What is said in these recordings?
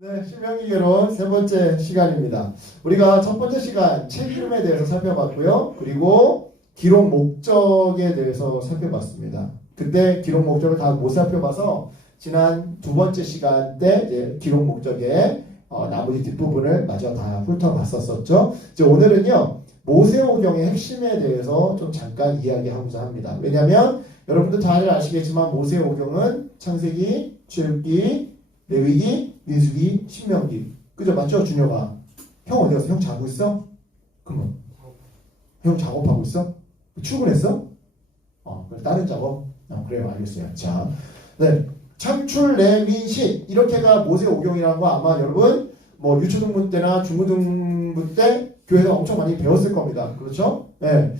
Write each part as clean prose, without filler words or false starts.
네, 신명기계론 세 번째 시간입니다. 우리가 첫 번째 시간 책 이름에 대해서 살펴봤고요. 그리고 기록 목적에 대해서 살펴봤습니다. 그때 기록 목적을 다 못 살펴봐서 지난 두 번째 시간 때 이제 기록 목적의 나머지 뒷부분을 마저 다 훑어봤었죠. 이제 오늘은요, 모세오경의 핵심에 대해서 좀 잠깐 이야기하고자 합니다. 왜냐하면 여러분들 다들 아시겠지만 모세오경은 창세기, 출애굽기, 레위기, 민수기, 신명기. 그죠? 맞죠? 준혁아. 형 어디 갔어? 형 자고 있어? 그러면 형 작업하고 있어? 출근했어? 그래, 다른 작업? 그래요. 알겠어요. 자, 네. 창출, 레민신 이렇게가 모세오경이라는 거 아마 여러분 뭐 유초등부 때나 중고등부 때 교회에서 엄청 많이 배웠을 겁니다. 그렇죠? 네.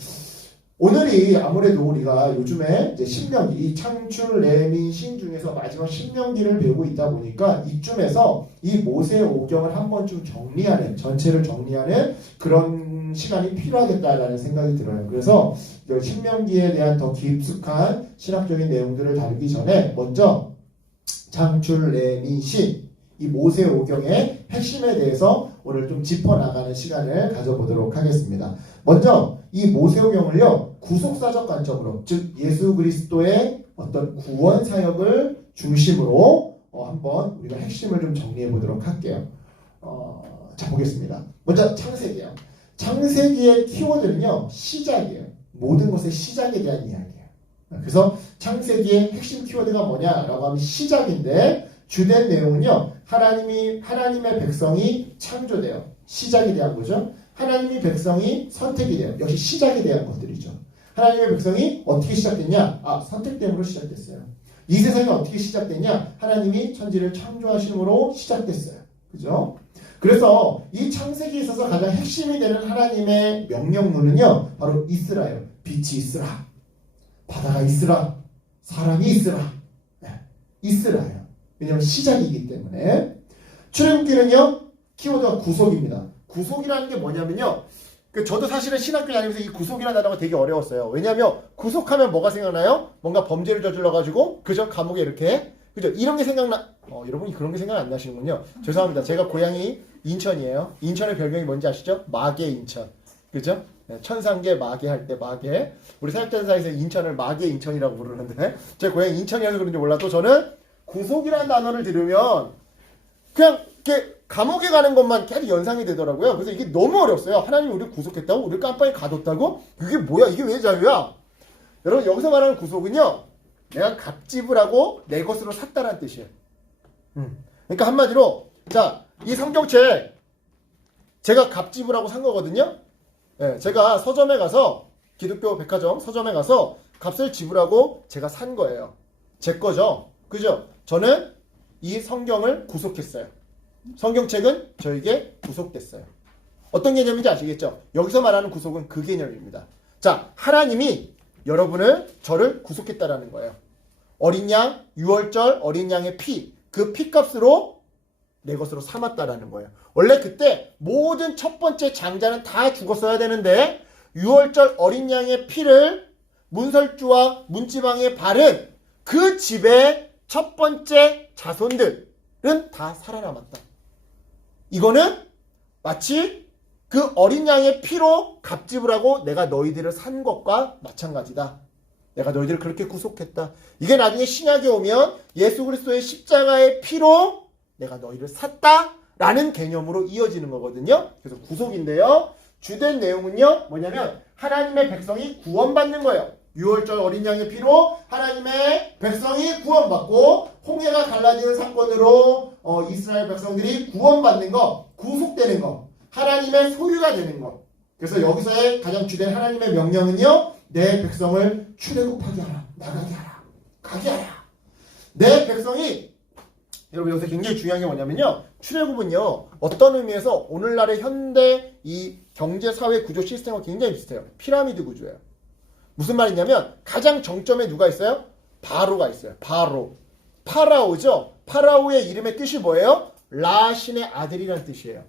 오늘이 아무래도 우리가 요즘에 이제 신명기, 창출, 레민, 신 중에서 마지막 신명기를 배우고 있다 보니까 이쯤에서 이 모세오경을 한 번쯤 정리하는, 전체를 정리하는 그런 시간이 필요하겠다라는 생각이 들어요. 그래서 신명기에 대한 더 깊숙한 신학적인 내용들을 다루기 전에 먼저 창출, 레민, 신, 이 모세오경의 핵심에 대해서 오늘 좀 짚어나가는 시간을 가져보도록 하겠습니다. 먼저 이 모세오경을요, 구속사적 관점으로, 즉 예수 그리스도의 어떤 구원 사역을 중심으로 한번 우리가 핵심을 좀 정리해 보도록 할게요. 자, 보겠습니다. 먼저 창세기예요. 창세기의 키워드는요, 시작이에요. 모든 것의 시작에 대한 이야기예요. 그래서 창세기의 핵심 키워드가 뭐냐라고 하면 시작인데, 주된 내용은요, 하나님의 백성이 창조돼요. 시작에 대한 거죠. 하나님의 백성이 선택이 돼요. 역시 시작에 대한 것들이죠. 하나님의 백성이 어떻게 시작됐냐? 선택됨으로 시작됐어요. 이 세상이 어떻게 시작됐냐? 하나님이 천지를 창조하심으로 시작됐어요. 그죠? 그래서 이 창세기에 있어서 가장 핵심이 되는 하나님의 명령문은요, 바로 있으라예요. 빛이 있으라. 바다가 있으라. 사람이 있으라. 네, 있으라예요. 왜냐하면 시작이기 때문에. 출애굽기는요, 키워드가 구속입니다. 구속이라는 게 뭐냐면요, 저도 사실은 신학교 다니면서 이 구속이라는 단어가 되게 어려웠어요. 왜냐하면 구속하면 뭐가 생각나요? 뭔가 범죄를 저질러가지고 그저 감옥에 이렇게, 그죠? 이런 게 생각나. 여러분이 그런 게 생각 안 나시는군요. 죄송합니다. 제가 고향이 인천이에요. 인천의 별명이 뭔지 아시죠? 마계 인천. 그죠? 네, 천상계 마계 할 때 마계. 우리 사역전사에서 인천을 마계 인천이라고 부르는데, 제 고향이 인천이라서 그런지 몰라도 저는 구속이라는 단어를 들으면 그냥 이렇게 감옥에 가는 것만 계속 연상이 되더라고요. 그래서 이게 너무 어렵어요. 하나님이 우리를 구속했다고? 우리를 깜빡이 가뒀다고? 이게 뭐야? 이게 왜 자유야? 여러분, 여기서 말하는 구속은요, 내가 값지불 하고 내 것으로 샀다라는 뜻이에요. 그러니까 한마디로, 자, 이 성경책 제가 값지불하고 산 거거든요. 네, 제가 서점에 가서, 기독교 백화점 서점에 가서 값을 지불하고 제가 산 거예요. 제 거죠. 그죠? 저는 이 성경을 구속했어요. 성경책은 저에게 구속됐어요. 어떤 개념인지 아시겠죠? 여기서 말하는 구속은 그 개념입니다. 자, 하나님이 저를 구속했다라는 거예요. 어린 양, 유월절 어린 양의 피, 그 피값으로 내 것으로 삼았다라는 거예요. 원래 그때 모든 첫 번째 장자는 다 죽었어야 되는데, 유월절 어린 양의 피를 문설주와 문지방에 바른 그 집의 첫 번째 자손들은 다 살아남았다. 이거는 마치 그 어린 양의 피로 값집을 하고 내가 너희들을 산 것과 마찬가지다. 내가 너희들을 그렇게 구속했다. 이게 나중에 신약에 오면 예수 그리스도의 십자가의 피로 내가 너희를 샀다라는 개념으로 이어지는 거거든요. 그래서 구속인데요, 주된 내용은요, 뭐냐면 하나님의 백성이 구원받는 거예요. 유월절 어린 양의 피로 하나님의 백성이 구원받고, 홍해가 갈라지는 사건으로 이스라엘 백성들이 구원받는 거, 구속되는 거, 하나님의 소유가 되는 거. 그래서 여기서의 가장 주된 하나님의 명령은요, 내 백성을 출애굽하게 하라, 나가게 하라, 가게 하라. 내 백성이, 여러분 여기서 굉장히 중요한 게 뭐냐면요, 출애굽은요, 어떤 의미에서 오늘날의 현대 이 경제 사회 구조 시스템과 굉장히 비슷해요. 피라미드 구조예요. 무슨 말이냐면 가장 정점에 누가 있어요? 바로가 있어요. 바로. 파라오죠. 파라오의 이름의 뜻이 뭐예요? 라신의 아들이란 뜻이에요.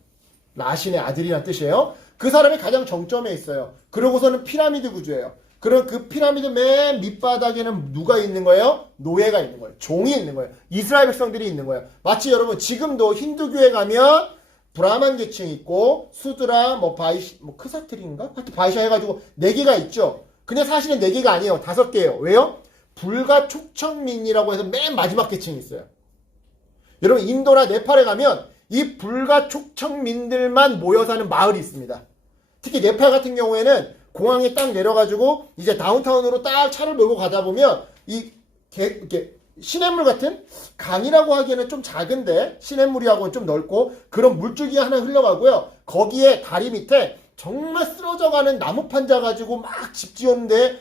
라신의 아들이란 뜻이에요. 그 사람이 가장 정점에 있어요. 그러고서는 피라미드 구조예요. 그럼 그 피라미드 맨 밑바닥에는 누가 있는 거예요? 노예가 있는 거예요. 종이 있는 거예요. 이스라엘 백성들이 있는 거예요. 마치 여러분 지금도 힌두교에 가면 브라만 계층이 있고 수드라 뭐 바이시 뭐 크사트리인가? 하여튼 바이샤 해가지고 4개가 있죠. 근데 사실은 4개가 아니에요. 5개예요. 왜요? 불가촉천민이라고 해서 맨 마지막 계층이 있어요. 여러분 인도나 네팔에 가면 이 불가촉천민들만 모여 사는 마을이 있습니다. 특히 네팔 같은 경우에는 공항에 딱 내려가지고 이제 다운타운으로 딱 차를 몰고 가다 보면 이렇게 시냇물 같은 강이라고 하기에는 좀 작은데 시냇물이하고는 좀 넓고 그런 물줄기가 하나 흘러가고요. 거기에 다리 밑에 정말 쓰러져가는 나무 판자 가지고 막 집 지었는데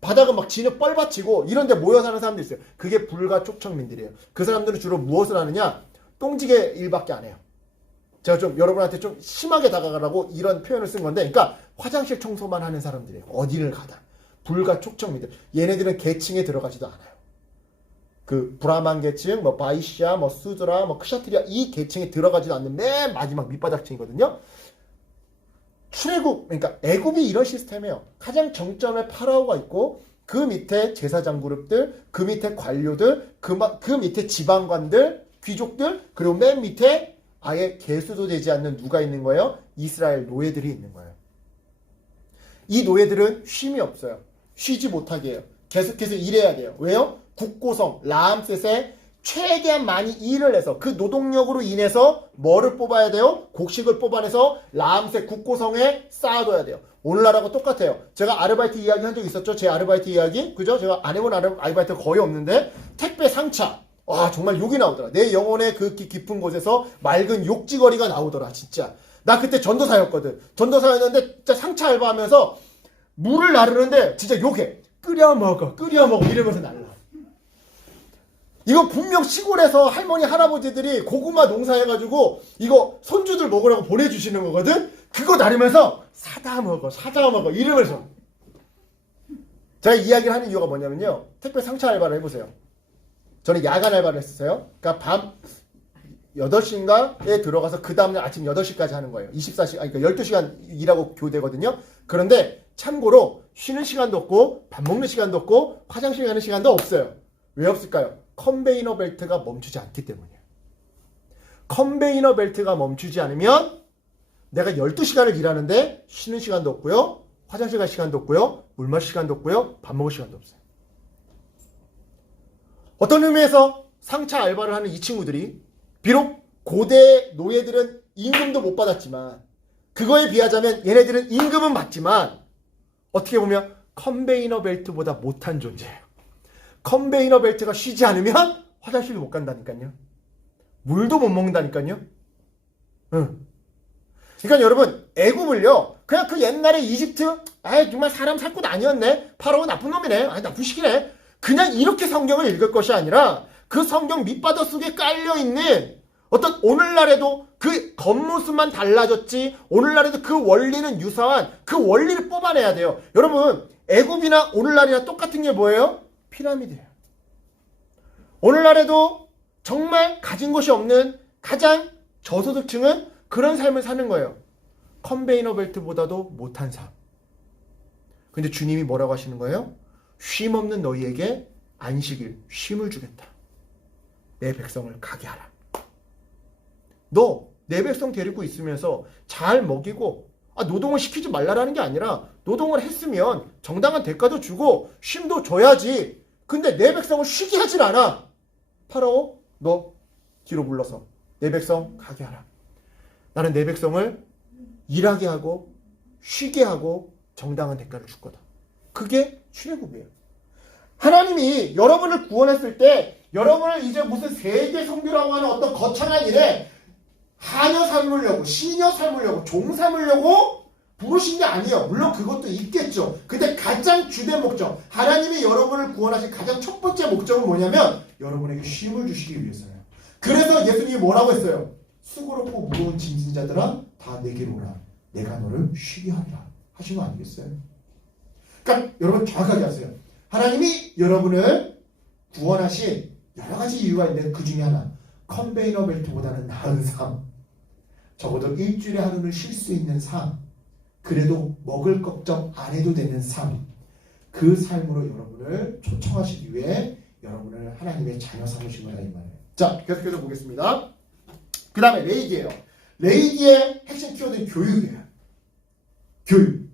바닥은 막 진흙 뻘받치고 이런 데 모여 사는 사람들이 있어요. 그게 불가촉천민들이에요. 그 사람들은 주로 무엇을 하느냐? 똥지게 일밖에 안 해요. 제가 좀 여러분한테 좀 심하게 다가가라고 이런 표현을 쓴 건데, 그러니까 화장실 청소만 하는 사람들이에요. 어디를 가다. 불가촉천민들. 얘네들은 계층에 들어가지도 않아요. 그 브라만 계층, 뭐 바이시아, 뭐 수드라, 뭐 크샤트리아 이 계층에 들어가지도 않는 맨 마지막 밑바닥층이거든요. 출애굽, 그러니까 애굽이 이런 시스템이에요. 가장 정점에 파라오가 있고 그 밑에 제사장 그룹들, 그 밑에 관료들, 그 밑에 지방관들, 귀족들, 그리고 맨 밑에 아예 개수도 되지 않는 누가 있는 거예요? 이스라엘 노예들이 있는 거예요. 이 노예들은 쉼이 없어요. 쉬지 못하게 해요. 계속해서 일해야 돼요. 왜요? 국고성, 라암셋에 최대한 많이 일을 해서 그 노동력으로 인해서 뭐를 뽑아야 돼요? 곡식을 뽑아내서 라암셋 국고성에 쌓아둬야 돼요. 오늘날하고 똑같아요. 제가 아르바이트 이야기 한 적 있었죠? 제 아르바이트 이야기. 그죠? 제가 안 해본 아르바이트가 거의 없는데 택배 상차. 와 정말 욕이 나오더라. 내 영혼의 그 깊은 곳에서 맑은 욕지거리가 나오더라. 진짜. 나 그때 전도사였거든. 전도사였는데 진짜 상차 알바하면서 물을 나르는데 진짜 욕해. 끓여 먹어 이러면서 날라. 이거 분명 시골에서 할머니 할아버지들이 고구마 농사해가지고 이거 손주들 먹으라고 보내주시는 거거든. 그거 나르면서 사다 먹어 이러면서. 제가 이야기를 하는 이유가 뭐냐면요. 택배 상차 알바를 해보세요. 저는 야간 알바를 했었어요. 그러니까 밤 8시인가에 들어가서 그 다음날 아침 8시까지 하는 거예요. 24시간, 그러니까 12시간 일하고 교대거든요. 그런데 참고로 쉬는 시간도 없고 밥 먹는 시간도 없고 화장실 가는 시간도 없어요. 왜 없을까요? 컨베이너 벨트가 멈추지 않기 때문이에요. 컨베이너 벨트가 멈추지 않으면 내가 12시간을 일하는데 쉬는 시간도 없고요. 화장실 갈 시간도 없고요. 물 마실 시간도 없고요. 밥 먹을 시간도 없어요. 어떤 의미에서 상차 알바를 하는 이 친구들이 비록 고대 노예들은 임금도 못 받았지만 그거에 비하자면 얘네들은 임금은 받지만 어떻게 보면 컨베이너 벨트보다 못한 존재예요. 컨베이너 벨트가 쉬지 않으면 화장실도 못 간다니까요. 물도 못 먹는다니까요. 응. 그러니까 여러분 애굽을요 그냥 그 옛날에 이집트 정말 사람 살 곳 아니었네. 파라오 나쁜 놈이네. 나쁜 시기네. 그냥 이렇게 성경을 읽을 것이 아니라 그 성경 밑바닥 속에 깔려있는 어떤 오늘날에도 그 겉모습만 달라졌지 오늘날에도 그 원리는 유사한 그 원리를 뽑아내야 돼요. 여러분 애굽이나 오늘날이나 똑같은 게 뭐예요? 피라미드예요. 오늘날에도 정말 가진 것이 없는 가장 저소득층은 그런 삶을 사는 거예요. 컨베이너 벨트보다도 못한 삶. 근데 주님이 뭐라고 하시는 거예요? 쉼 없는 너희에게 안식일, 쉼을 주겠다. 내 백성을 가게 하라. 너 내 백성 데리고 있으면서 잘 먹이고 노동을 시키지 말라라는 게 아니라 노동을 했으면 정당한 대가도 주고 쉼도 줘야지. 근데 내 백성을 쉬게 하질 않아. 파라오 너 뒤로 불러서 내 백성 가게 하라. 나는 내 백성을 일하게 하고 쉬게 하고 정당한 대가를 줄 거다. 그게 출애굽이에요. 하나님이 여러분을 구원했을 때 여러분을 이제 무슨 세계 선교라고 하는 어떤 거창한 일에 하녀 삼으려고 시녀 삼으려고 종 삼으려고 부르신 게 아니에요. 물론 그것도 있겠죠. 근데 가장 주된 목적, 하나님이 여러분을 구원하신 가장 첫 번째 목적은 뭐냐면 여러분에게 쉼을 주시기 위해서예요. 그래서 예수님이 뭐라고 했어요? 수고롭고 무거운 짐진 자들아 다 내게로 오라. 내가 너를 쉬게 하리라 하신 거 아니겠어요? 그러니까 여러분 정확하게 아세요. 하나님이 여러분을 구원하신 여러 가지 이유가 있는데 그 중에 하나 컨베이너 벨트보다는 나은 삶, 적어도 일주일에 하루는 쉴 수 있는 삶, 그래도 먹을 걱정 안 해도 되는 삶, 그 삶으로 여러분을 초청하시기 위해 여러분을 하나님의 자녀 삼으신 거다 이 말이에요. 자, 계속해서 보겠습니다. 그 다음에 레이기예요. 레이기의 핵심 키워드는 교육이에요. 교육.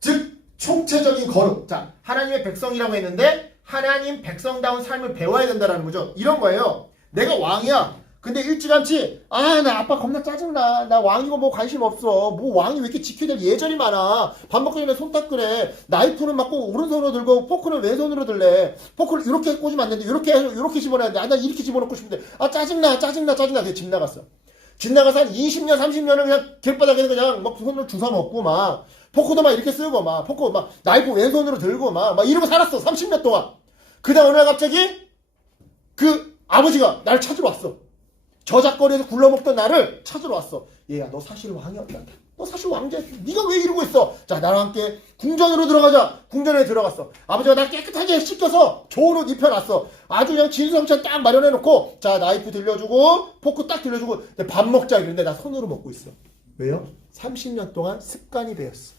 즉 총체적인 거룩. 자, 하나님의 백성이라고 했는데 하나님 백성다운 삶을 배워야 된다는 거죠. 이런 거예요. 내가 왕이야. 근데 일찌감치 나 아빠 겁나 짜증나. 나 왕이고 뭐 관심 없어. 뭐 왕이 왜 이렇게 지켜야 될 예절이 많아. 밥 먹기 전에 손 닦으래. 나이프는 막 꼭 오른손으로 들고 포크는 왼손으로 들래. 포크를 이렇게 꽂으면 안 되는데 이렇게 집어넣어야 돼. 나 이렇게 집어넣고 싶은데 짜증나. 그래서 집 나갔어. 집 나가서 한 20년 30년을 그냥 길바닥에서 그냥 막 손으로 주워 먹고 막 포크도 막 이렇게 쓰고 막 포크 막 나이프 왼손으로 들고 막 이러고 살았어. 30년 동안. 그다음 어느 날 갑자기 그 아버지가 나를 찾으러 왔어. 저작거리에서 굴러먹던 나를 찾으러 왔어. 얘야, 너 사실 왕이었다. 너 사실 왕자였어. 네가 왜 이러고 있어? 자, 나랑 함께 궁전으로 들어가자. 궁전에 들어갔어. 아버지가 날 깨끗하게 씻겨서 좋은 옷 입혀놨어. 아주 그냥 진수성찬 딱 마련해놓고 자, 나이프 들려주고 포크 딱 들려주고 밥 먹자 이러는데 나 손으로 먹고 있어. 왜요? 30년 동안 습관이 배었어.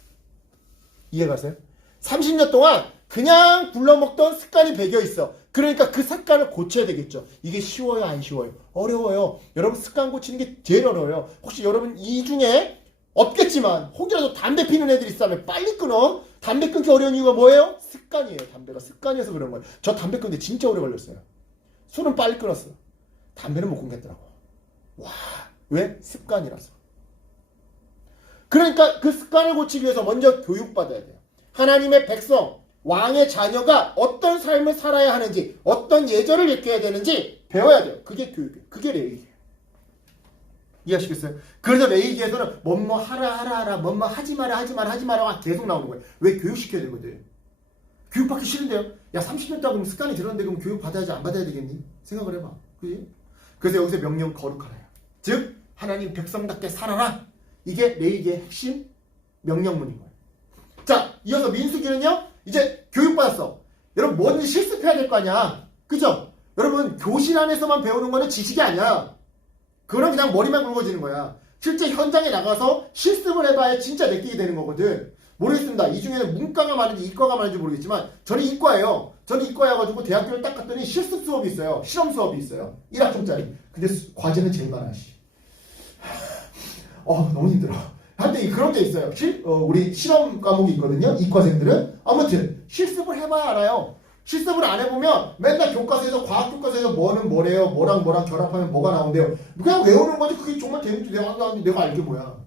이해가세요? 30년 동안 그냥 굴러먹던 습관이 배겨있어. 그러니까 그 습관을 고쳐야 되겠죠. 이게 쉬워요, 안 쉬워요? 어려워요. 여러분 습관 고치는 게 제일 어려워요. 혹시 여러분 이 중에 없겠지만 혹이라도 담배 피는 애들이 있다면 빨리 끊어. 담배 끊기 어려운 이유가 뭐예요? 습관이에요. 담배가 습관이어서 그런 거예요. 저 담배 끊는데 진짜 오래 걸렸어요. 술은 빨리 끊었어. 담배는 못 끊겠더라고. 와, 왜? 습관이라서. 그러니까 그 습관을 고치기 위해서 먼저 교육받아야 돼요. 하나님의 백성, 왕의 자녀가 어떤 삶을 살아야 하는지, 어떤 예절을 익혀야 되는지 배워야 돼요. 그게 교육이에요. 그게 레이기예요. 이해하시겠어요? 그래서 레이기에서는 뭐뭐 하라, 뭐뭐 하지 마라 계속 나오는 거예요. 왜? 교육시켜야 되거든. 교육받기 싫은데요? 야, 30년 동안 그럼 습관이 들었는데 그럼 교육 받아야지 안 받아야 되겠니? 생각을 해봐. 그지? 그래서 여기서 명령 거룩하라요. 즉 하나님 백성답게 살아라. 이게 레이기의 핵심 명령문인 거예요. 자, 이어서 민수기는요. 이제 교육받았어. 여러분 뭔지 실습해야 될 거 아니야. 그죠? 여러분 교실 안에서만 배우는 거는 지식이 아니야. 그거는 그냥 머리만 굵어지는 거야. 실제 현장에 나가서 실습을 해봐야 진짜 내끼게 되는 거거든. 모르겠습니다. 이 중에는 문과가 많은지 이과가 많은지 모르겠지만 저는 이과예요. 저는 이과여가지고 대학교를 딱 갔더니 실습 수업이 있어요. 실험 수업이 있어요. 1학점짜리. 근데 과제는 제일 많아. 너무 힘들어. 한때 그런 게 있어요. 우리 실험 과목이 있거든요. 이과생들은. 아무튼 실습을 해봐야 알아요. 실습을 안 해보면 맨날 교과서에서 과학 교과서에서 뭐는 뭐래요. 뭐랑 결합하면 뭐가 나온대요. 그냥 외우는 거지. 그게 정말 재밌지. 내가 알게 뭐야.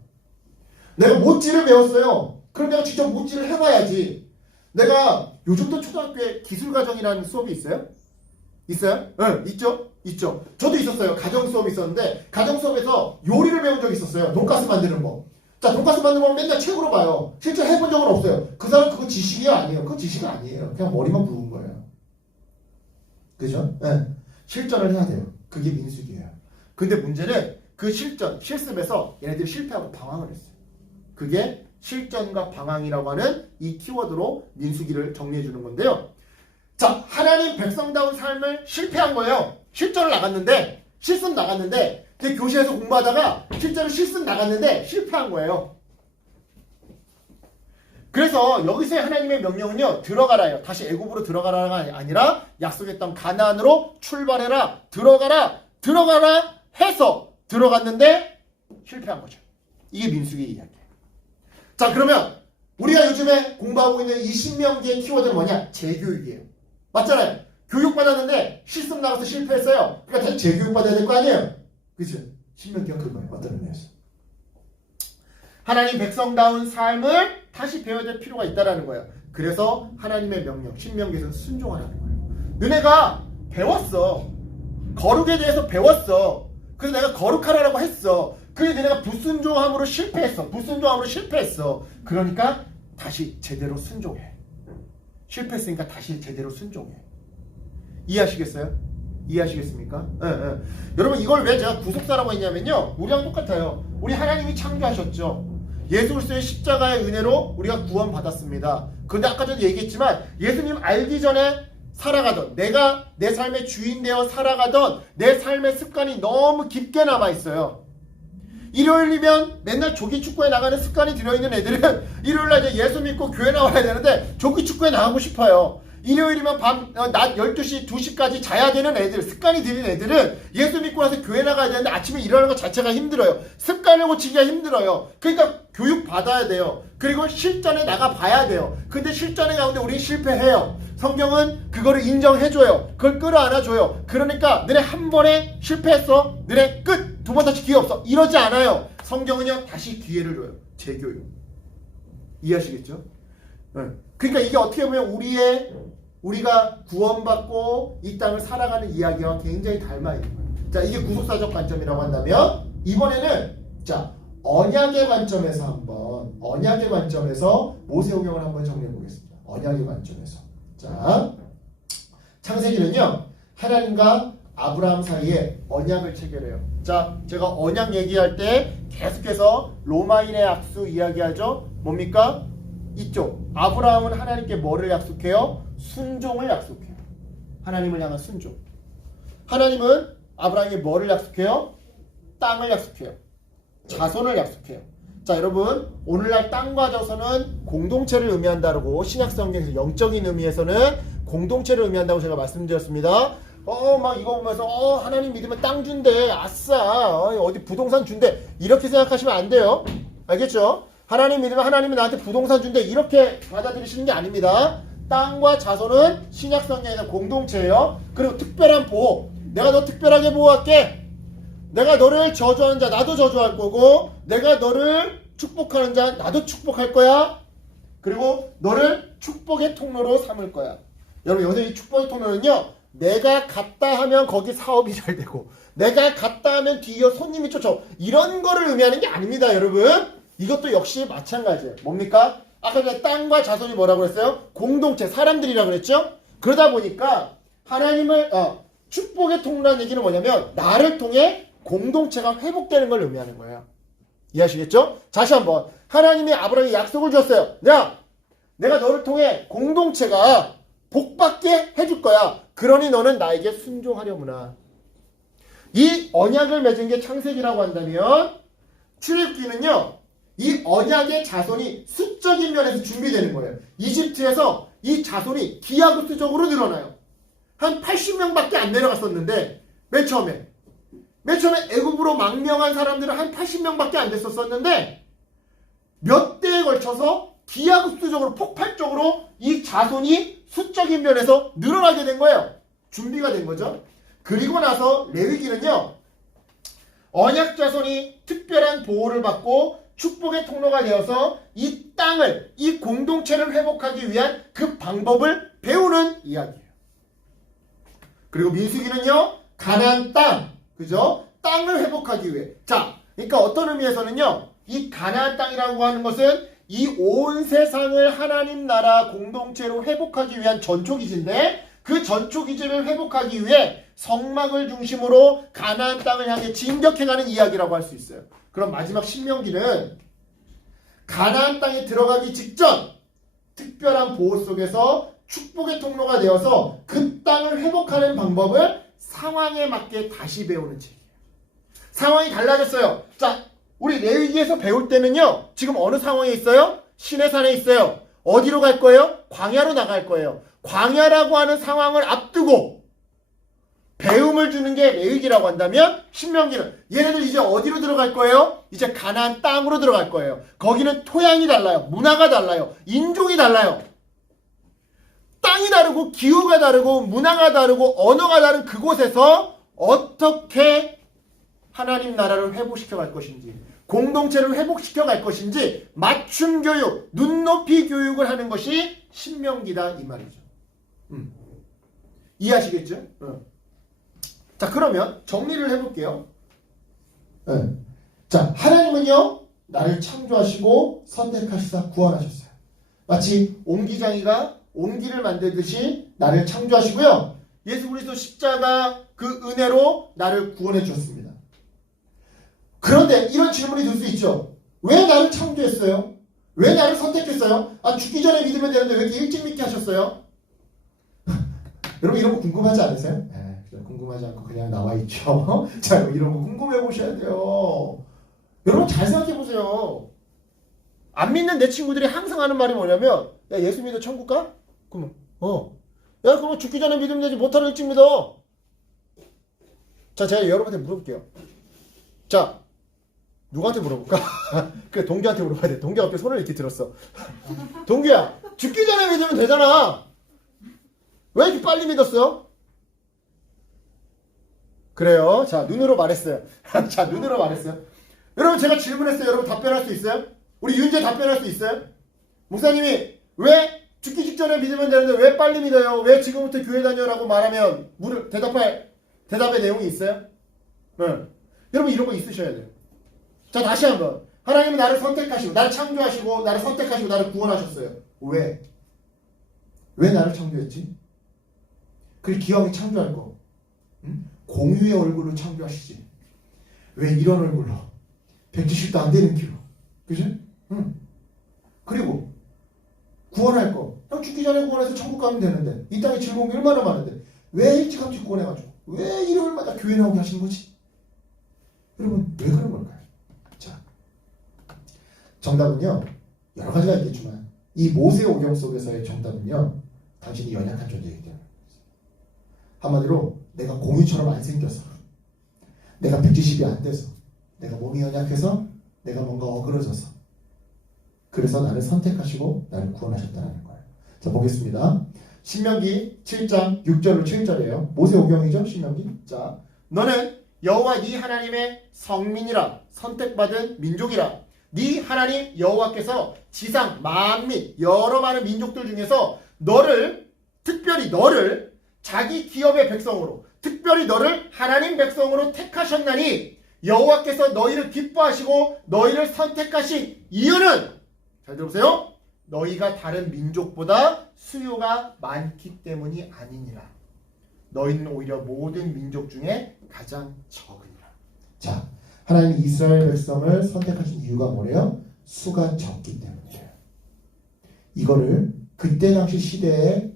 내가 못질을 배웠어요. 그럼 내가 직접 못질을 해봐야지. 내가 요즘도 초등학교에 기술과정이라는 수업이 있어요? 있어요? 네, 있죠. 저도 있었어요. 가정 수업이 있었는데 가정 수업에서 요리를 배운 적이 있었어요. 돈가스 만드는 법. 자, 돈가스 만드는 법 맨날 책으로 봐요. 실제 해본 적은 없어요. 그 사람 그거 지식이 아니에요. 그거 지식이 아니에요. 그냥 머리만 부은 거예요. 그죠? 네. 실전을 해야 돼요. 그게 민수기예요. 근데 문제는 그 실습에서 얘네들이 실패하고 방황을 했어요. 그게 실전과 방황이라고 하는 이 키워드로 민수기를 정리해 주는 건데요. 자, 하나님 백성다운 삶을 실패한 거예요. 실전을 나갔는데, 실습 나갔는데, 교실에서 공부하다가 실제로 실습 나갔는데 실패한 거예요. 그래서 여기서의 하나님의 명령은요, 들어가라요. 다시 애굽으로 들어가라가 아니라 약속의 땅 가나안으로 출발해라. 들어가라 해서 들어갔는데 실패한 거죠. 이게 민수기의 이야기예요. 자, 그러면 우리가 요즘에 공부하고 있는 이 신명기의 키워드는 뭐냐? 재교육이에요. 맞잖아요. 교육받았는데 실습 나가서 실패했어요. 그러니까 다시 재교육받아야 될 거 아니에요? 그죠? 신명기가 그거예요. 어떤 의미에서? 하나님 백성다운 삶을 다시 배워야 될 필요가 있다는 거예요. 그래서 하나님의 명령, 신명기에서는 순종하라는 거예요. 너네가 배웠어. 거룩에 대해서 배웠어. 그래서 내가 거룩하라고 했어. 그런데 내가 불순종함으로 실패했어. 그러니까 다시 제대로 순종해. 실패했으니까 다시 제대로 순종해. 이해하시겠어요? 이해하시겠습니까? 네. 여러분 이걸 왜 제가 구속사라고 했냐면요. 우리랑 똑같아요. 우리 하나님이 창조하셨죠. 예수 그리스도의 십자가의 은혜로 우리가 구원받았습니다. 그런데 아까 전에 얘기했지만 예수님 알기 전에 살아가던 내가 내 삶의 주인 되어 살아가던 내 삶의 습관이 너무 깊게 남아있어요. 일요일이면 맨날 조기 축구에 나가는 습관이 들어있는 애들은 일요일날 이제 예수 믿고 교회 나와야 되는데 조기 축구에 나가고 싶어요. 일요일이면 낮 12시, 2시까지 자야 되는 애들, 습관이 들인 애들은 예수 믿고 나서 교회 나가야 되는데 아침에 일어나는 것 자체가 힘들어요. 습관을 고치기가 힘들어요. 그러니까 교육 받아야 돼요. 그리고 실전에 나가 봐야 돼요. 근데 실전에 가운데 우리 실패해요. 성경은 그거를 인정해줘요. 그걸 끌어안아줘요. 그러니까 너네 한 번에 실패했어. 너네 끝. 두 번 다시 기회 없어. 이러지 않아요. 성경은요 다시 기회를 줘요. 재교육. 이해하시겠죠? 그러니까 이게 어떻게 보면 우리가 구원받고 이 땅을 살아가는 이야기와 굉장히 닮아 있는 거예요. 자, 이게 구속사적 관점이라고 한다면 이번에는 자 언약의 관점에서 모세오경을 한번 정리해 보겠습니다. 언약의 관점에서. 자, 창세기는요 하나님과 아브라함 사이에 언약을 체결해요. 자, 제가 언약 얘기할 때 계속해서 로마인의 약속 이야기하죠. 뭡니까? 이쪽 아브라함은 하나님께 뭐를 약속해요? 순종을 약속해요. 하나님을 향한 순종. 하나님은 아브라함에게 뭐를 약속해요? 땅을 약속해요. 자손을 약속해요. 자, 여러분 오늘날 땅과 자손은 공동체를 의미한다고 신약성경에서 영적인 의미에서는 공동체를 의미한다고 제가 말씀드렸습니다. 막 이거 보면서 하나님 믿으면 땅 준대, 아싸, 어디 부동산 준대, 이렇게 생각하시면 안 돼요. 알겠죠? 하나님 믿으면 하나님이 나한테 부동산 준대, 이렇게 받아들이시는 게 아닙니다. 땅과 자손은 신약성경에서 공동체예요. 그리고 특별한 보호. 내가 너 특별하게 보호할게. 내가 너를 저주하는 자 나도 저주할 거고, 내가 너를 축복하는 자 나도 축복할 거야. 그리고 너를 축복의 통로로 삼을 거야. 여러분 여기서 이 축복의 통로는요, 내가 갔다 하면 거기 사업이 잘 되고, 내가 갔다 하면 뒤에 손님이 쫓아오, 이런 거를 의미하는 게 아닙니다. 여러분 이것도 역시 마찬가지예요. 뭡니까? 아까 전에 땅과 자손이 뭐라고 했어요? 공동체, 사람들이라고 그랬죠? 그러다 보니까 하나님을 축복의 통로라는 얘기는 뭐냐면 나를 통해 공동체가 회복되는 걸 의미하는 거예요. 이해하시겠죠? 다시 한번, 하나님이 아브라함에게 약속을 줬어요. 내가 너를 통해 공동체가 복받게 해줄 거야. 그러니 너는 나에게 순종하려무나. 이 언약을 맺은 게 창세기라고 한다면 출애굽기는요, 이 언약의 자손이 수적인 면에서 준비되는 거예요. 이집트에서 이 자손이 기하급수적으로 늘어나요. 한 80명밖에 안 내려갔었는데 맨 처음에 애굽으로 망명한 사람들은 한 80명밖에 안 됐었는데 몇 대에 걸쳐서 기하급수적으로 폭발적으로 이 자손이 수적인 면에서 늘어나게 된 거예요. 준비가 된 거죠. 그리고 나서 레위기는요, 언약 자손이 특별한 보호를 받고 축복의 통로가 되어서 이 땅을, 이 공동체를 회복하기 위한 그 방법을 배우는 이야기예요. 그리고 민수기는요, 가나안 땅, 그죠? 땅을 회복하기 위해. 자, 그러니까 어떤 의미에서는요, 이 가나안 땅이라고 하는 것은 이 온 세상을 하나님 나라 공동체로 회복하기 위한 전초기지인데, 그 전초기지를 회복하기 위해 성막을 중심으로 가나안 땅을 향해 진격해가는 이야기라고 할 수 있어요. 그럼 마지막 신명기는 가나안 땅에 들어가기 직전 특별한 보호 속에서 축복의 통로가 되어서 그 땅을 회복하는 방법을 상황에 맞게 다시 배우는 책이에요. 상황이 달라졌어요. 자, 우리 레위기에서 배울 때는요, 지금 어느 상황에 있어요? 시내산에 있어요. 어디로 갈 거예요? 광야로 나갈 거예요. 광야라고 하는 상황을 앞두고 배움을 주는 게 레위기라고 한다면, 신명기는 얘네들 이제 어디로 들어갈 거예요? 이제 가나안 땅으로 들어갈 거예요. 거기는 토양이 달라요. 문화가 달라요. 인종이 달라요. 땅이 다르고 기후가 다르고 문화가 다르고 언어가 다른 그곳에서 어떻게 하나님 나라를 회복시켜 갈 것인지, 공동체를 회복시켜 갈 것인지 맞춤 교육, 눈높이 교육을 하는 것이 신명기다 이 말이죠. 이해하시겠죠? 자, 그러면 정리를 해볼게요. 자, 하나님은요, 나를 창조하시고 선택하시사 구원하셨어요. 마치 옹기장이가 옹기를 만들듯이 나를 창조하시고요, 예수 그리스도 십자가 그 은혜로 나를 구원해 주셨습니다. 그런데 이런 질문이 들 수 있죠. 왜 나를 창조했어요? 왜 나를 선택했어요? 죽기 전에 믿으면 되는데 왜 이렇게 일찍 믿게 하셨어요? 여러분 이런 거 궁금하지 않으세요? 궁금하지 않고 그냥 나와 있죠. 자, 이런 거 궁금해 보셔야 돼요. 여러분 잘 생각해 보세요. 안 믿는 내 친구들이 항상 하는 말이 뭐냐면, 야, 예수 믿어 천국 가? 그러면 야, 그럼 죽기 전에 믿으면 되지, 못하러 일찍 믿어. 자, 제가 여러분한테 물어볼게요. 자, 누구한테 물어볼까? 그래, 동기한테 물어봐야 돼. 동기가 앞에 손을 이렇게 들었어. 동기야, 죽기 전에 믿으면 되잖아. 왜 이렇게 빨리 믿었어? 그래요. 자, 눈으로 말했어요. 자, 눈으로 말했어요. 여러분, 제가 질문했어요. 여러분 답변할 수 있어요? 우리 윤재 답변할 수 있어요? 목사님이 왜 죽기 직전에 믿으면 되는데 왜 빨리 믿어요? 왜 지금부터 교회 다녀라고 말하면 대답의 내용이 있어요? 네. 여러분 이런 거 있으셔야 돼요. 자, 다시 한번. 하나님은 나를 선택하시고 나를 창조하시고 나를 선택하시고 나를 구원하셨어요. 왜? 왜 나를 창조했지? 그리고 기왕에 창조할 거 공유의 얼굴로 창조하시지. 왜 이런 얼굴로 170도 안 되는 키로, 그죠? 그리고 구원할 거 그냥 죽기 전에 구원해서 천국 가면 되는데 이 땅에 즐거운 게 얼마나 많은데 왜 일찌감치 구원해가지고 왜 일요일마다 교회 나오게 하신 거지? 여러분 왜 그런 걸까요? 자, 정답은요 여러 가지가 있겠지만 이 모세 오경 속에서의 정답은요 당신이 연약한 존재이기 때문에. 한마디로 내가 공유처럼 안 생겨서, 내가 170이 안 돼서, 내가 몸이 연약해서, 내가 뭔가 어그러져서, 그래서 나를 선택하시고 나를 구원하셨다는 거예요. 자, 보겠습니다. 신명기 7장 6절로 7절이에요. 모세 오경이죠, 신명기. 자, 너는 여호와 네 하나님의 성민이라, 선택받은 민족이라. 네 하나님 여호와께서 지상 만민 여러 많은 민족들 중에서 특별히 너를 자기 기업의 백성으로, 특별히 너를 하나님 백성으로 택하셨나니 여호와께서 너희를 기뻐하시고 너희를 선택하신 이유는, 잘 들어보세요, 너희가 다른 민족보다 수요가 많기 때문이 아니니라. 너희는 오히려 모든 민족 중에 가장 적으니라. 자, 하나님 이스라엘 백성을 선택하신 이유가 뭐래요? 수가 적기 때문이에요. 이거를 그때 당시 시대의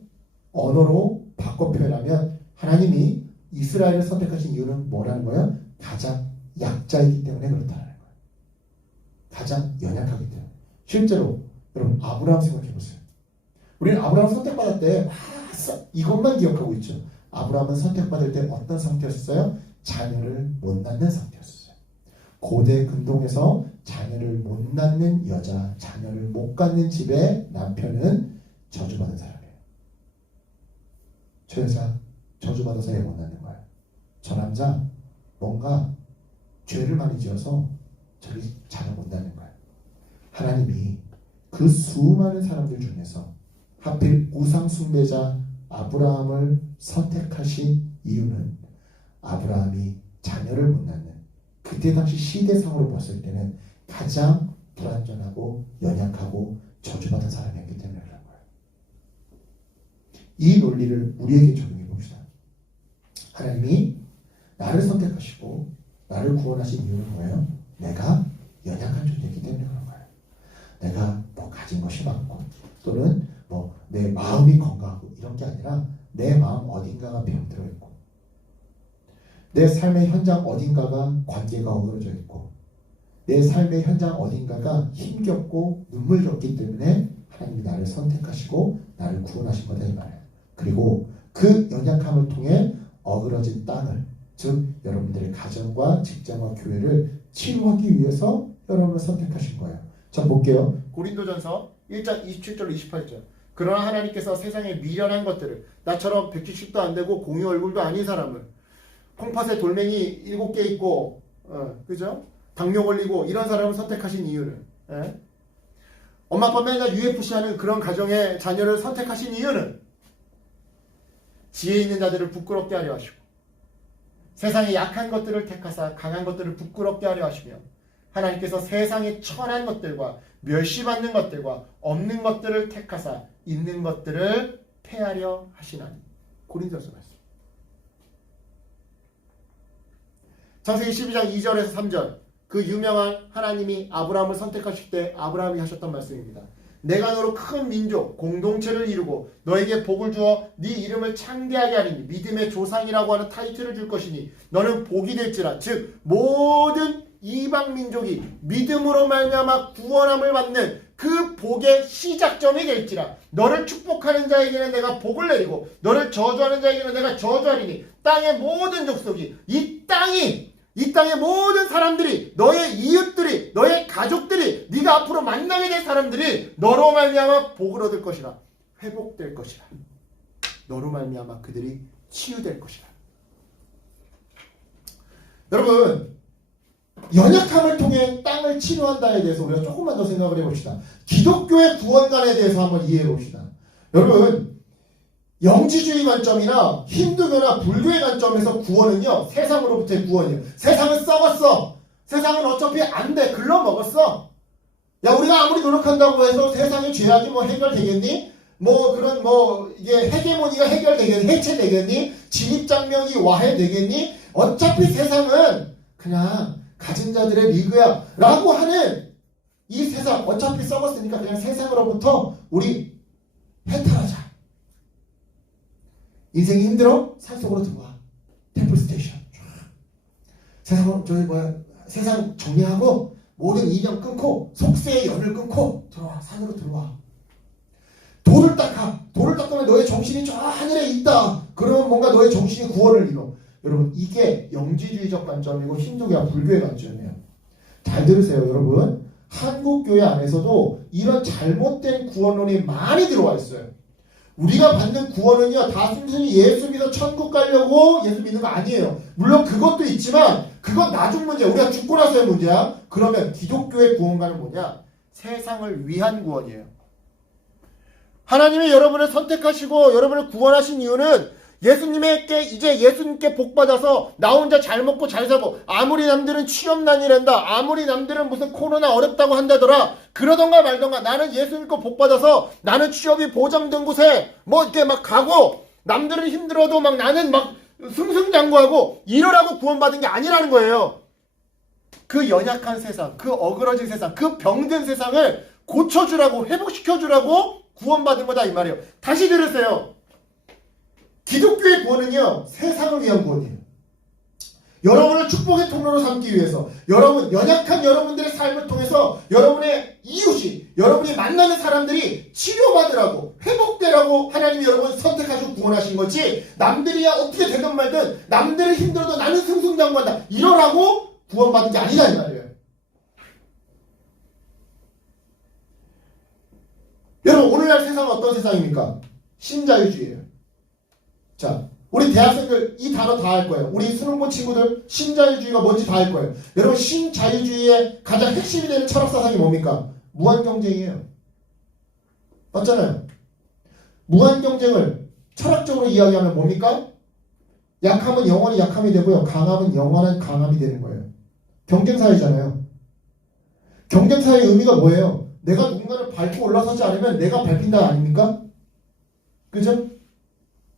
언어로 바꿔 표현하면 하나님이 이스라엘을 선택하신 이유는 뭐라는 거예요? 가장 약자이기 때문에 그렇다는 거예요. 가장 연약하기 때문에. 실제로 여러분 아브라함 생각해 보세요. 우리는 아브라함 선택받을 때 이것만 기억하고 있죠. 아브라함은 선택받을 때 어떤 상태였어요? 자녀를 못 낳는 상태였어요. 고대 근동에서 자녀를 못 낳는 여자, 자녀를 못 갖는 집의 남편은 저주받은 사람이에요. 저 여자 저주받아서 애 못 낳는 거예요. 저 남자 뭔가 죄를 많이 지어서 저기 자녀 못 낳는 거예요. 하나님이 그 수많은 사람들 중에서 하필 우상 숭배자 아브라함을 선택하신 이유는 아브라함이 자녀를 못 낳는 그때 당시 시대상으로 봤을 때는 가장 불완전하고 연약하고 저주받은 사람이었기 때문에 그런 거예요. 이 논리를 우리에게 적용해 봅시다. 하나님이 나를 선택하시고 나를 구원하신 이유는 뭐예요? 내가 연약한 존재이기 때문에 그런 거예요. 내가 뭐 가진 것이 많고 또는 뭐 내 마음이 건강하고 이런 게 아니라 내 마음 어딘가가 병들어 있고 내 삶의 현장 어딘가가 관계가 어그러져 있고 내 삶의 현장 어딘가가 힘겹고 눈물겹기 때문에 하나님이 나를 선택하시고 나를 구원하신 거다 이 말이에요. 그리고 그 연약함을 통해 어그러진 땅을, 즉 여러분들의 가정과 직장과 교회를 치유하기 위해서 여러분을 선택하신 거예요. 자, 볼게요. 고린도전서 1장 27절로 28절. 그러나 하나님께서 세상에 미련한 것들을, 나처럼 170도 안 되고 공유 얼굴도 아닌 사람을, 콩팥에 돌멩이 7개 있고 그죠? 당뇨 걸리고 이런 사람을 선택하신 이유는, 엄마 아빠 맨날 UFC 하는 그런 가정의 자녀를 선택하신 이유는 지혜 있는 자들을 부끄럽게 하려 하시고 세상의 약한 것들을 택하사 강한 것들을 부끄럽게 하려 하시며 하나님께서 세상의 천한 것들과 멸시받는 것들과 없는 것들을 택하사 있는 것들을 폐하려 하시나니. 고린도전서 말씀. 창세기 12장 2절에서 3절, 그 유명한 하나님이 아브라함을 선택하실 때 아브라함이 하셨던 말씀입니다. 내가 너로 큰 민족 공동체를 이루고 너에게 복을 주어 네 이름을 창대하게 하리니 믿음의 조상이라고 하는 타이틀을 줄 것이니 너는 복이 될지라. 즉 모든 이방 민족이 믿음으로 말미암아 구원함을 받는 그 복의 시작점이 될지라. 너를 축복하는 자에게는 내가 복을 내리고 너를 저주하는 자에게는 내가 저주하리니 땅의 모든 족속이 이 땅의 모든 사람들이 너의 이웃들이 너의 가족들이 네가 앞으로 만나게 될 사람들이 너로 말미암아 복을 얻을 것이라. 회복될 것이라. 너로 말미암아 그들이 치유될 것이라. 여러분, 연약함을 통해 땅을 치료한다에 대해서 우리가 조금만 더 생각을 해봅시다. 기독교의 구원관에 대해서 한번 이해해 봅시다. 여러분, 영지주의 관점이나 힌두교나 불교의 관점에서 구원은요, 세상으로부터의 구원이에요. 세상은 썩었어. 세상은 어차피 안 돼. 글러먹었어. 야, 우리가 아무리 노력한다고 해서 세상의 죄악이 뭐 해결되겠니? 이게 헤게모니가 해결되겠니? 해체되겠니? 진입장벽이 와해되겠니? 어차피 세상은 그냥 가진 자들의 리그야 라고 하는 이 세상, 어차피 썩었으니까 그냥 세상으로부터 우리 해탈하자. 인생이 힘들어? 산속으로 들어와. 템플 스테이션. 세상 정리하고 모든 인연 끊고 속세의 연을 끊고 들어와. 산으로 들어와. 돌을 닦아. 돌을 닦으면 너의 정신이 저 하늘에 있다. 그러면 뭔가 너의 정신이 구원을 이뤄. 여러분, 이게 영지주의적 관점이고 힌두교와 불교의 관점이에요. 잘 들으세요, 여러분. 한국교회 안에서도 이런 잘못된 구원론이 많이 들어와 있어요. 우리가 받는 구원은요, 다 순순히 예수 믿어 천국 가려고 예수 믿는 거 아니에요. 물론 그것도 있지만 그건 나중 문제야. 우리가 죽고 나서의 문제야. 그러면 기독교의 구원과는 뭐냐? 세상을 위한 구원이에요. 하나님이 여러분을 선택하시고 여러분을 구원하신 이유는 예수님께 복 받아서 나 혼자 잘 먹고 잘 살고 아무리 남들은 취업난이란다. 아무리 남들은 무슨 코로나 어렵다고 한다더라. 그러던가 말던가 나는 예수 믿고 복 받아서 나는 취업이 보장된 곳에 이렇게 막 가고 남들은 힘들어도 막 나는 막 승승장구하고 이러라고 구원받은 게 아니라는 거예요. 그 연약한 세상, 그 어그러진 세상, 그 병든 세상을 고쳐주라고 회복시켜주라고 구원받은 거다 이 말이에요. 다시 들으세요. 기독교의 구원은요, 세상을 위한 구원이에요. 여러분을 축복의 통로로 삼기 위해서, 연약한 여러분들의 삶을 통해서 여러분의 이웃이, 여러분이 만나는 사람들이 치료받으라고, 회복되라고 하나님이 여러분을 선택하시고 구원하신 거지, 남들이야 어떻게 되든 말든, 남들은 힘들어도 나는 승승장구한다. 이러라고 구원받은 게 아니다, 이 말이에요. 여러분, 오늘날 세상은 어떤 세상입니까? 신자유주의예요. 자, 우리 대학생들 이 단어 다 할 거예요. 우리 수능 본 친구들 신자유주의가 뭔지 다 할 거예요. 여러분, 신자유주의의 가장 핵심이 되는 철학사상이 뭡니까? 무한경쟁이에요. 맞잖아요. 무한경쟁을 철학적으로 이야기하면 뭡니까? 약함은 영원히 약함이 되고요. 강함은 영원한 강함이 되는 거예요. 경쟁사회잖아요. 경쟁사회의 의미가 뭐예요? 내가 누군가를 밟고 올라서지 않으면 내가 밟힌다 아닙니까? 그죠?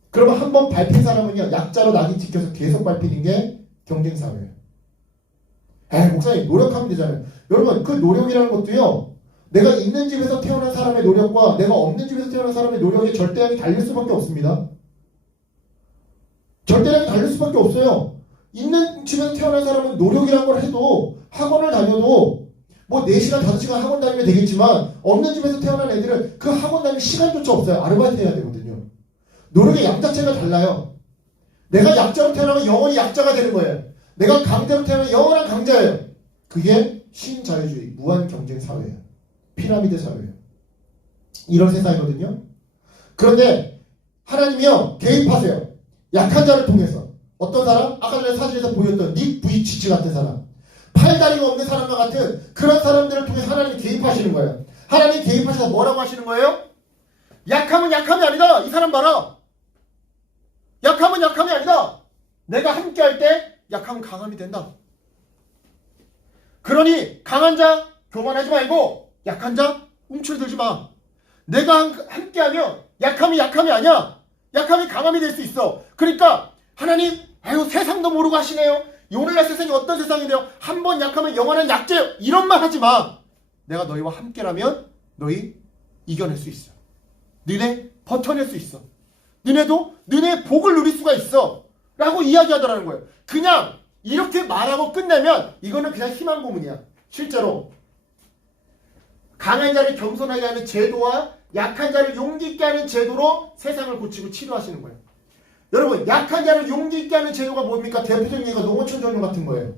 그러면 한 번 밟힌 사람은요, 약자로 낙인 찍혀서 계속 밟히는 게 경쟁사회예요. 목사님, 노력하면 되잖아요. 여러분, 그 노력이라는 것도요, 내가 있는 집에서 태어난 사람의 노력과 내가 없는 집에서 태어난 사람의 노력이 절대량이 다를 수밖에 없습니다. 절대량이 다를 수밖에 없어요. 있는 집에서 태어난 사람은 노력이라는 걸 해도, 학원을 다녀도, 4시간, 5시간 학원 다니면 되겠지만, 없는 집에서 태어난 애들은 그 학원 다닐 시간조차 없어요. 아르바이트 해야 되거든요. 노력의 양 자체가 달라요. 내가 약자로 태어나면 영원히 약자가 되는 거예요. 내가 강자로 태어나면 영원한 강자예요. 그게 신자유주의, 무한경쟁 사회예요. 피라미드 사회예요. 이런 세상이거든요. 그런데 하나님이요, 개입하세요. 약한 자를 통해서. 어떤 사람? 아까 전에 사진에서 보였던 닉 부이치치 같은 사람. 팔다리가 없는 사람과 같은 그런 사람들을 통해서 하나님이 개입하시는 거예요. 하나님이 개입하셔서 뭐라고 하시는 거예요? 약함은 약함이 아니다. 이 사람 봐라. 약함은 약함이 아니다. 내가 함께 할 때 약함은 강함이 된다. 그러니 강한 자 교만하지 말고 약한 자 움츠러들지 마. 내가 함께하면 약함이 아니야. 약함이 강함이 될 수 있어. 그러니까 하나님, 세상도 모르고 하시네요. 오늘날 세상이 어떤 세상인데요. 한 번 약하면 영원한 약자예요. 이런 말 하지 마. 내가 너희와 함께라면 너희 이겨낼 수 있어. 너네 버텨낼 수 있어. 너네도 너네의 복을 누릴 수가 있어. 라고 이야기하더라는 거예요. 그냥 이렇게 말하고 끝내면 이거는 그냥 희망 고문이야. 실제로 강한 자를 겸손하게 하는 제도와 약한 자를 용기 있게 하는 제도로 세상을 고치고 치료하시는 거예요. 여러분, 약한 자를 용기 있게 하는 제도가 뭡니까? 대표적인 예가 농어촌 전용 같은 거예요.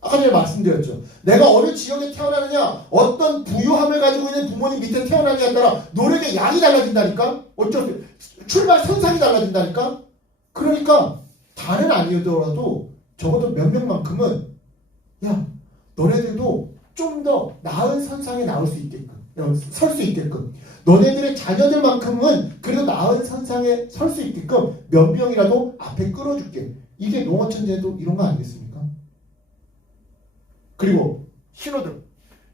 아까 전에 말씀드렸죠. 내가 어느 지역에 태어나느냐, 어떤 부유함을 가지고 있는 부모님 밑에 태어나느냐에 따라 노력의 양이 달라진다니까? 어쩔 출발 선상이 달라진다니까? 그러니까 다는 아니더라도 적어도 몇 명만큼은 야, 너네들도 좀 더 나은 선상에 나올 수 있게끔, 설 수 있게끔, 너네들의 자녀들만큼은 그래도 나은 선상에 설 수 있게끔 몇 명이라도 앞에 끌어줄게. 이게 농어촌제도 이런 거 아니겠습니까? 그리고 신호등.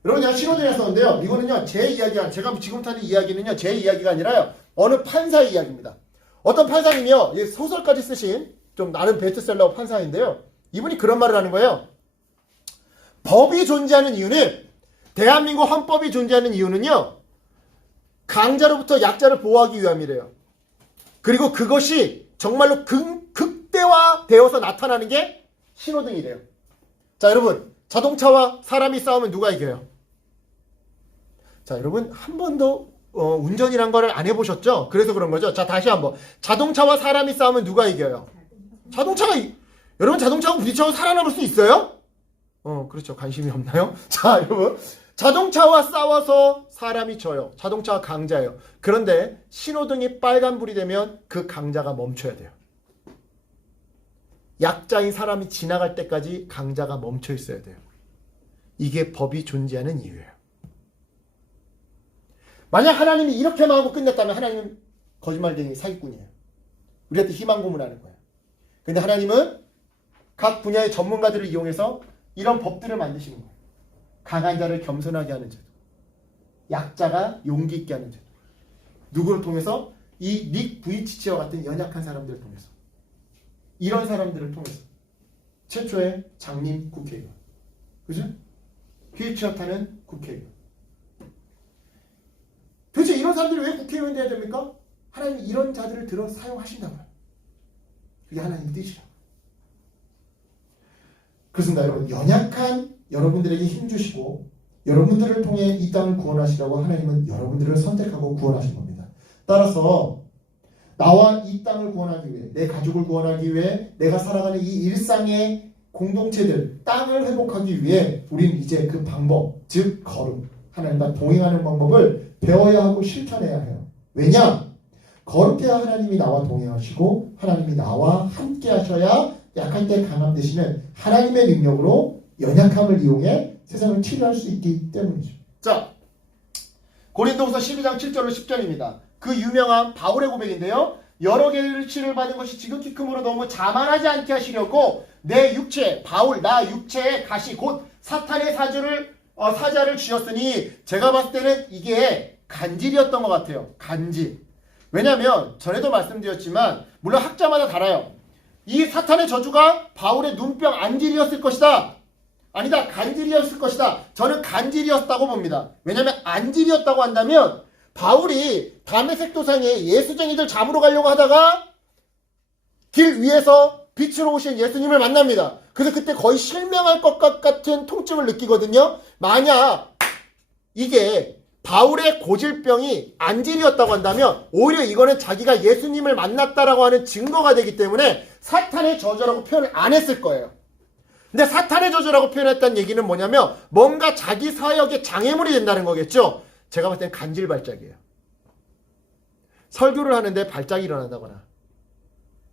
여러분, 제가 신호등을 썼는데요. 이거는요, 제 이야기가, 제가 지금부터 하는 이야기는요, 제 이야기가 아니라요, 어느 판사의 이야기입니다. 어떤 판사님이요, 소설까지 쓰신 좀 나름 베스트셀러 판사인데요. 이분이 그런 말을 하는 거예요. 법이 존재하는 이유는, 대한민국 헌법이 존재하는 이유는요, 강자로부터 약자를 보호하기 위함이래요. 그리고 그것이 정말로 극대화되어서 나타나는 게 신호등이래요. 자, 여러분, 자동차와 사람이 싸우면 누가 이겨요? 자, 여러분, 한 번도 운전이란 거를 안 해보셨죠? 그래서 그런 거죠. 자, 다시 한번. 자동차와 사람이 싸우면 누가 이겨요? 여러분, 자동차하고 부딪혀서 살아남을 수 있어요? 그렇죠. 관심이 없나요? 자, 여러분. 자동차와 싸워서 사람이 져요. 자동차가 강자예요. 그런데 신호등이 빨간불이 되면 그 강자가 멈춰야 돼요. 약자인 사람이 지나갈 때까지 강자가 멈춰 있어야 돼요. 이게 법이 존재하는 이유예요. 만약 하나님이 이렇게만 하고 끝냈다면 하나님은 거짓말쟁이 사기꾼이에요. 우리한테 희망 고문하는 거예요. 근데 하나님은 각 분야의 전문가들을 이용해서 이런 법들을 만드시는 거예요. 강한 자를 겸손하게 하는 제도, 약자가 용기 있게 하는 제도. 누구를 통해서? 이 닉 부이치치와 같은 연약한 사람들을 통해서, 이런 사람들을 통해서. 최초의 장님 국회의원, 그죠? 휠체어 타는 국회의원. 도대체 이런 사람들이 왜 국회의원 돼야 됩니까? 하나님이 이런 자들을 들어 사용하신다고요. 그게 하나님 뜻이라고. 그렇습니다, 여러분. 연약한 여러분들에게 힘주시고 여러분들을 통해 이 땅을 구원하시라고 하나님은 여러분들을 선택하고 구원하신 겁니다. 따라서 나와 이 땅을 구원하기 위해, 내 가족을 구원하기 위해, 내가 살아가는 이 일상의 공동체들, 땅을 회복하기 위해 우리는 이제 그 방법, 즉 거룩, 하나님과 동행하는 방법을 배워야 하고 실천해야 해요. 왜냐? 거룩해야 하나님이 나와 동행하시고 하나님이 나와 함께 하셔야 약할 때 강함 되시는 하나님의 능력으로 연약함을 이용해 세상을 치료할 수 있기 때문이죠. 자, 고린도후서 12장 7절로 10절입니다. 그 유명한 바울의 고백인데요. 여러 개의 치를 받은 것이 지극히 크므로 너무 자만하지 않게 하시려고 내 육체, 바울 나 육체의 가시 곧 사탄의 사자를 쥐었으니, 제가 봤을 때는 이게 간질이었던 것 같아요. 간질. 왜냐하면 전에도 말씀드렸지만 물론 학자마다 달라요. 이 사탄의 저주가 바울의 눈병 안질이었을 것이다. 아니다, 간질이었을 것이다. 저는 간질이었다고 봅니다. 왜냐하면 안질이었다고 한다면 바울이 다메섹 도상에 예수쟁이들 잡으러 가려고 하다가 길 위에서 빛으로 오신 예수님을 만납니다. 그래서 그때 거의 실명할 것 같은 통증을 느끼거든요. 만약 이게 바울의 고질병이 안질이었다고 한다면 오히려 이거는 자기가 예수님을 만났다라고 하는 증거가 되기 때문에 사탄의 저주라고 표현을 안 했을 거예요. 근데 사탄의 저주라고 표현했다는 얘기는 뭐냐면 뭔가 자기 사역에 장애물이 된다는 거겠죠. 제가 봤을 땐 간질 발작이에요. 설교를 하는데 발작이 일어난다거나,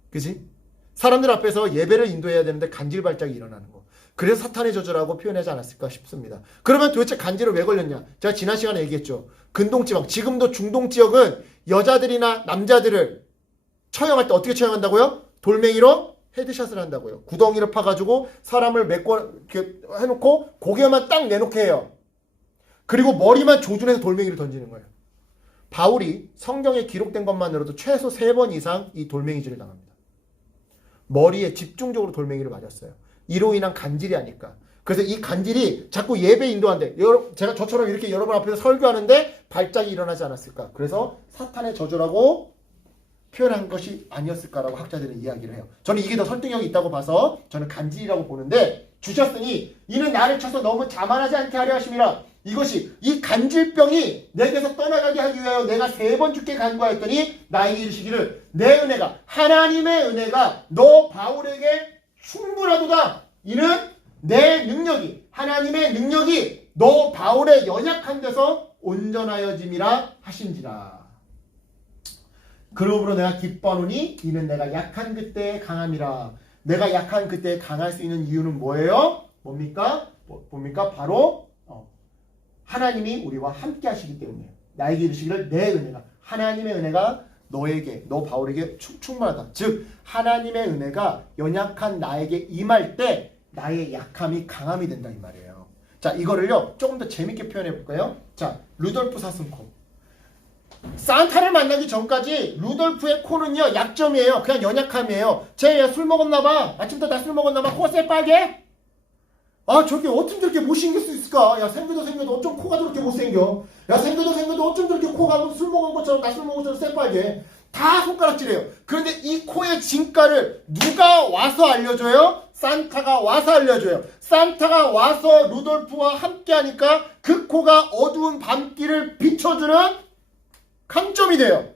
그지? 사람들 앞에서 예배를 인도해야 되는데 간질 발작이 일어나는 거. 그래서 사탄의 저주라고 표현하지 않았을까 싶습니다. 그러면 도대체 간질을 왜 걸렸냐? 제가 지난 시간에 얘기했죠. 근동지방, 지금도 중동지역은 여자들이나 남자들을 처형할 때 어떻게 처형한다고요? 돌멩이로 헤드샷을 한다고요. 구덩이를 파가지고 사람을 이렇게 해놓고 고개만 딱 내놓게 해요. 그리고 머리만 조준해서 돌멩이를 던지는 거예요. 바울이 성경에 기록된 것만으로도 최소 3번 이상 이 돌멩이질을 당합니다. 머리에 집중적으로 돌멩이를 맞았어요. 이로 인한 간질이 아닐까. 그래서 이 간질이 자꾸 예배 인도하는데, 제가 저처럼 이렇게 여러분 앞에서 설교하는데 발작이 일어나지 않았을까. 그래서 사탄의 저주라고 표현한 것이 아니었을까라고 학자들은 이야기를 해요. 저는 이게 더 설득력이 있다고 봐서 저는 간질이라고 보는데, 주셨으니 이는 나를 쳐서 너무 자만하지 않게 하려 하심이라. 이것이 이 간질병이 내게서 떠나가게 하기 위하여 내가 3번 주께 간구하였더니 나에게 이르시기를 내 은혜가, 하나님의 은혜가 너 바울에게 충분하도다. 이는 내 능력이, 하나님의 능력이 너 바울의 연약한 데서 온전하여짐이라 하신지라. 그러므로 내가 기뻐하노니 이는 내가 약한 그때의 강함이라. 내가 약한 그때에 강할 수 있는 이유는 뭐예요? 뭡니까? 바로 하나님이 우리와 함께 하시기 때문이에요. 나에게 이르시기를 내 은혜가, 하나님의 은혜가 너에게, 너 바울에게 충만하다. 즉 하나님의 은혜가 연약한 나에게 임할 때 나의 약함이 강함이 된다 이 말이에요. 자, 이거를요 조금 더 재밌게 표현해 볼까요? 자, 루돌프 사슴코. 산타를 만나기 전까지 루돌프의 코는요 약점이에요. 그냥 연약함이에요. 쟤 술 먹었나봐. 아침부터 다 술 먹었나봐. 코가 새빨개? 아, 저게 어쩜 저렇게 못생길 수 있을까? 야, 생겨도 어쩜 코가 저렇게 못생겨? 야, 생겨도 어쩜 저렇게 코가 술 먹은 것처럼, 나 술 먹은 것처럼 새빨개? 다 손가락질해요. 그런데 이 코의 진가를 누가 와서 알려줘요? 산타가 와서 알려줘요. 산타가 와서 루돌프와 함께 하니까 그 코가 어두운 밤길을 비춰주는 강점이 돼요.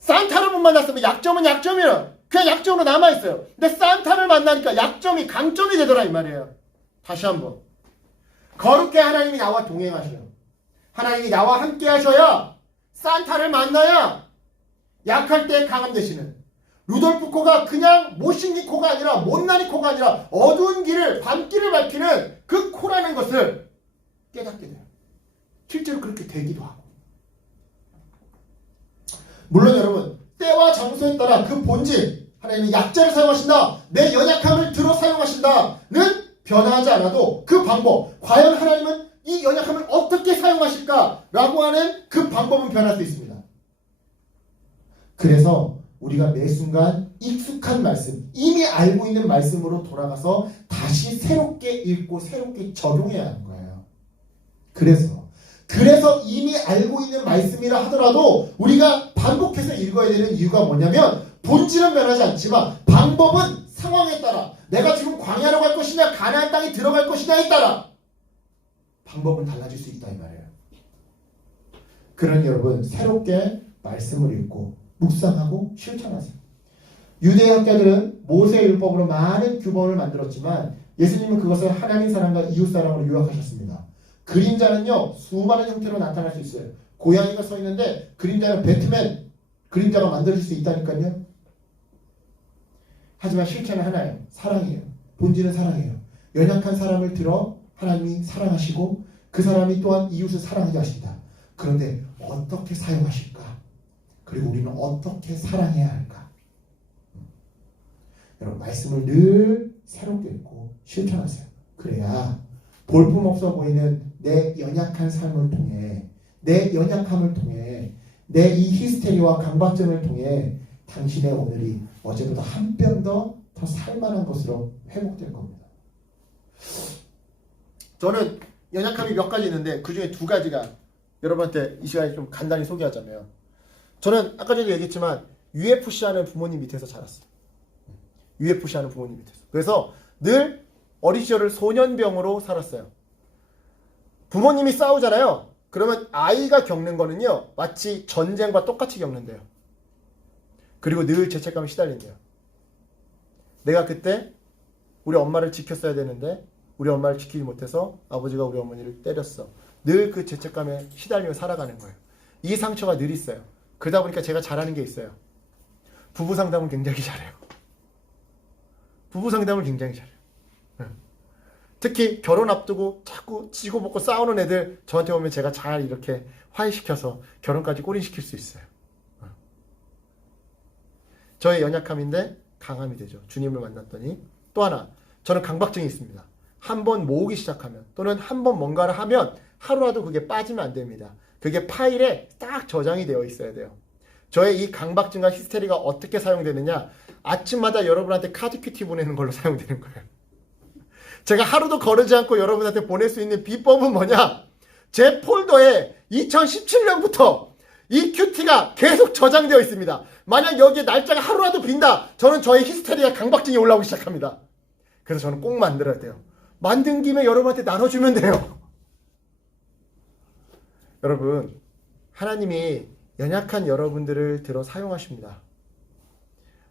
산타를 못 만났으면 약점은 약점이에요. 그냥 약점으로 남아있어요. 근데 산타를 만나니까 약점이 강점이 되더라 이 말이에요. 다시 한번. 거룩해 하나님이 나와 동행하셔요. 하나님이 나와 함께 하셔야 산타를 만나야 약할 때 강함 되시는, 루돌프 코가 그냥 못생긴 코가 아니라, 못난이 코가 아니라 어두운 길을, 밤길을 밝히는 그 코라는 것을 깨닫게 돼요. 실제로 그렇게 되기도 하고. 물론 여러분, 때와 장소에 따라 그 본질, 하나님이 약자를 사용하신다, 내 연약함을 들어 사용하신다는 변화하지 않아도 그 방법, 과연 하나님은 이 연약함을 어떻게 사용하실까라고 하는 그 방법은 변할 수 있습니다. 그래서 우리가 매 순간 익숙한 말씀, 이미 알고 있는 말씀으로 돌아가서 다시 새롭게 읽고 새롭게 적용해야 하는 거예요. 그래서 이미 알고 있는 말씀이라 하더라도 우리가 반복해서 읽어야 되는 이유가 뭐냐면, 본질은 변하지 않지만 방법은 상황에 따라, 내가 지금 광야로 갈 것이냐 가나안 땅에 들어갈 것이냐에 따라 방법은 달라질 수 있다 이 말이에요. 그러니 여러분, 새롭게 말씀을 읽고 묵상하고 실천하세요. 유대 학자들은 모세율법으로 많은 규범을 만들었지만 예수님은 그것을 하나님 사랑과 이웃 사랑으로 요약하셨습니다. 그림자는요 수많은 형태로 나타날 수 있어요. 고양이가 서 있는데 그림자는 배트맨 그림자가 만들어질 수 있다니까요. 하지만 실체는 하나예요. 사랑이에요. 본질은 사랑이에요. 연약한 사람을 들어 하나님이 사랑하시고 그 사람이 또한 이웃을 사랑하게 하신다. 그런데 어떻게 사용하실까? 그리고 우리는 어떻게 사랑해야 할까? 여러분, 말씀을 늘 새롭게 읽고 실천하세요. 그래야 볼품없어 보이는 내 연약한 삶을 통해, 내 연약함을 통해, 내 이 히스테리와 강박증을 통해 당신의 오늘이 어제보다 한 뼘 더 살만한 것으로 회복될 겁니다. 저는 연약함이 몇 가지 있는데 그 중에 2가지가 여러분한테 이 시간에 좀 간단히 소개하자면, 저는 아까 전에 얘기했지만 UFC 하는 부모님 밑에서 자랐어요. UFC 하는 부모님 밑에서. 그래서 늘 어린 시절을 소년병으로 살았어요. 부모님이 싸우잖아요. 그러면 아이가 겪는 거는요 마치 전쟁과 똑같이 겪는데요. 그리고 늘 죄책감에 시달린대요. 내가 그때 우리 엄마를 지켰어야 되는데 우리 엄마를 지키지 못해서 아버지가 우리 어머니를 때렸어. 늘 그 죄책감에 시달리며 살아가는 거예요. 이 상처가 늘 있어요. 그러다 보니까 제가 잘하는 게 있어요. 부부 상담을 굉장히 잘해요. 부부 상담을 굉장히 잘해요. 특히 결혼 앞두고 자꾸 지고 먹고 싸우는 애들 저한테 오면 제가 잘 이렇게 화해시켜서 결혼까지 꼬린시킬 수 있어요. 저의 연약함인데 강함이 되죠. 주님을 만났더니. 또 하나, 저는 강박증이 있습니다. 한번 모으기 시작하면 또는 한번 뭔가를 하면 하루라도 그게 빠지면 안 됩니다. 그게 파일에 딱 저장이 되어 있어야 돼요. 저의 이 강박증과 히스테리가 어떻게 사용되느냐, 아침마다 여러분한테 카드 큐티 보내는 걸로 사용되는 거예요. 제가 하루도 거르지 않고 여러분한테 보낼 수 있는 비법은 뭐냐? 제 폴더에 2017년부터 이 큐티가 계속 저장되어 있습니다. 만약 여기에 날짜가 하루라도 빈다, 저는 저의 히스테리아 강박증이 올라오기 시작합니다. 그래서 저는 꼭 만들어야 돼요. 만든 김에 여러분한테 나눠주면 돼요. 여러분, 하나님이 연약한 여러분들을 들어 사용하십니다.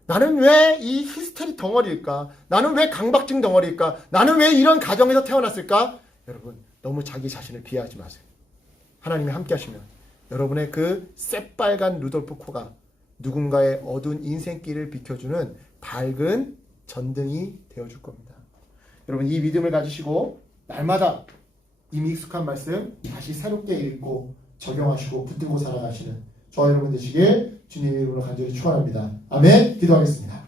나는 왜 이 히스테리 덩어리일까? 나는 왜 강박증 덩어리일까? 나는 왜 이런 가정에서 태어났을까? 여러분, 너무 자기 자신을 비하하지 마세요. 하나님이 함께 하시면 여러분의 그 새빨간 루돌프 코가 누군가의 어두운 인생길을 비켜주는 밝은 전등이 되어줄 겁니다. 여러분, 이 믿음을 가지시고 날마다 이미 익숙한 말씀 다시 새롭게 읽고 적용하시고 붙들고 살아가시는 저와 여러분 되시길 주님의 이름으로 간절히 축원합니다. 아멘. 기도하겠습니다.